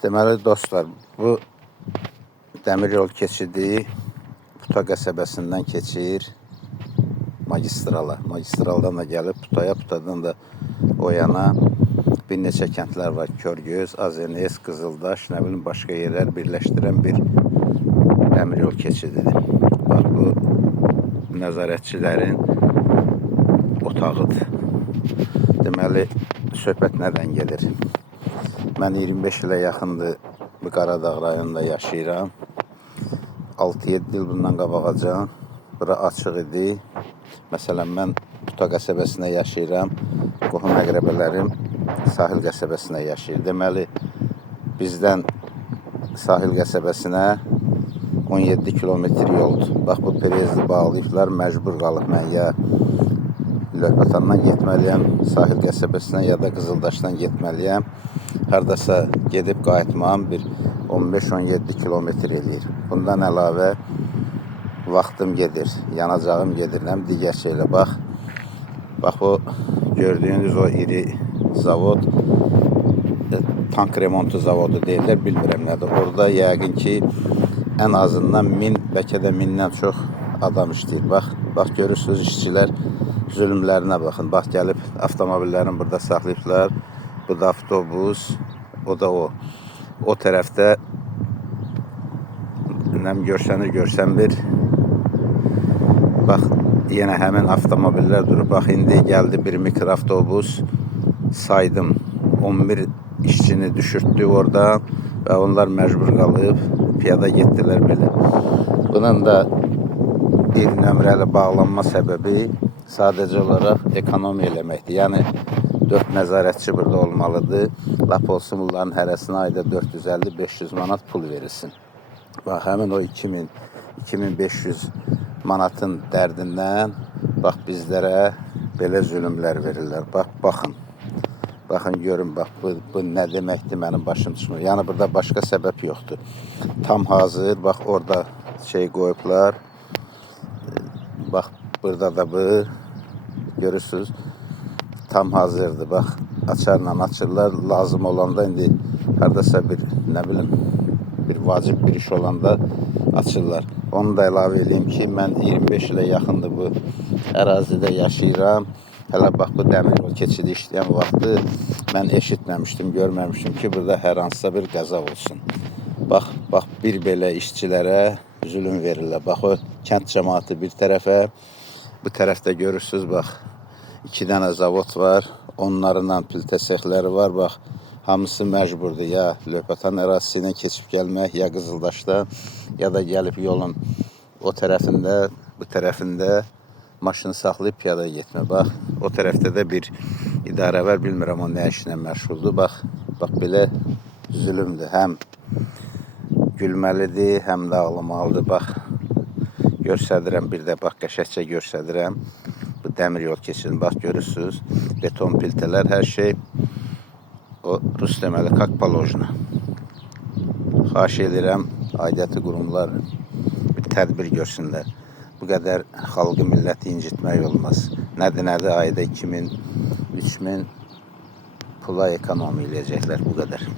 Deməli dostlar, bu dəmir yol keçidi Puta qəsəbəsindən keçir magistrala. Magistraldan da gəlib Putaya, Putadan da o yana bir neçə kəndlər var. Körgöz, Azenes, Qızıldaş, nə bilim başqa yerlər birləşdirən bir dəmir yol keçididir. Bax, bu nəzarətçilərin otağıdır. Deməli, söhbət nədən gedir? Mən 25 ilə yaxındır bu Qaradağ rayonunda yaşayıram. 6-7 il bundan qabağacan bura açıq idi. Məsələn, mən Puta qəsəbəsində yaşayıram. Qohum əqrəbələrim Sahil qəsəbəsində yaşayır. Deməli, bizdən Sahil qəsəbəsinə 17 kilometr yoldur. Bax, bu prezi bağlayıblar, məcbur qalıb mən ya Lörpətandan getməliyəm, Sahil qəsəbəsinə ya da Qızıldaşdan getməliyəm. Haradasa gedib qayıtmağım bir 15-17 kilometr eləyir. Bundan əlavə vaxtım gedir, yanacağım gedir, həm digər şeylə. Bax, o gördüyünüz o iri zavod, tank remontu zavodu deyirlər, bilmirəm nədir. Orada yəqin ki, ən azından 1000, bəlkə də 1000-dən çox adam işləyir. Bax, görürsünüz, işçilər zülümlərinə baxın. Bax, gəlib avtomobillərini burada saxlayıblar. Bu da avtobus, o da o. O tərəfdə nəm görsən bir. Bax, yenə həmin avtomobillər durur. Bax, indi gəldi bir mikroavtobus, saydım. 11 işçini düşürtdü orada və onlar məcbur qalıb, piyada getdilər belə. Bunun da bir nömrəli bağlanma səbəbi sadəcə olaraq ekonomiya eləməkdir. Yəni, 4 nəzarətçi burada olmalıdır. Lap olsun, bunların hərəsinə ayda 450-500 manat pul verilsin. Bax, həmin o 2000-2500 manatın dərdindən, bax, bizlərə belə zülümlər verirlər. Baxın, görün, bax, bu nə deməkdir, mənim başım çıxmır. Yəni, burada başqa səbəb yoxdur. Tam hazır, bax, orada şey qoyublar. Bax, burada da bu, görürsünüz, tam hazırdır. Bax, açarla açırlar. Lazım olanda indi haradasa bir, nə bilim, bir vacib bir iş olanda açırlar. Onu da əlavə edeyim ki, mən 25 ilə yaxındır bu ərazidə yaşayıram. Hələ bax, bu dəmir yol keçidi işləyən vaxtı mən eşitməmişdim, görməmişdim ki, burada hər hansısa bir qəza olsun. Bax, bir belə işçilərə zülüm verirlər. Bax, o kənd cəmaatı bir tərəfə, bu tərəfdə görürsünüz, bax, 2 dənə zavod var, onlarla piltə sexləri var, bax, hamısı məcburdur, ya Lörpətan ərazisi ilə keçib gəlmək, ya Qızıldaşda, ya da gəlib yolun o tərəfində, bu tərəfində maşını saxlayıb piyada getmə. Bax, o tərəfdə də bir idarə var, bilmirəm o nə işlə məşğuldur. Bax, belə zülümdür, həm gülməlidir, həm də ağlamalıdır. Bax, göstərirəm, bir də bax, qəşəkcə göstərirəm. Bu dəmir yol keçirin, bax, görürsünüz, beton piltələr, hər şey o rus deməli, как положено. Xahiş edirəm, aidiyyatı qurumlar bir tədbir görsünlər. Bu qədər xalqı, milləti incitmək olmaz. Nədir, ayda 2000-3000 pula ekonomiya eləyəcəklər, bu qədər.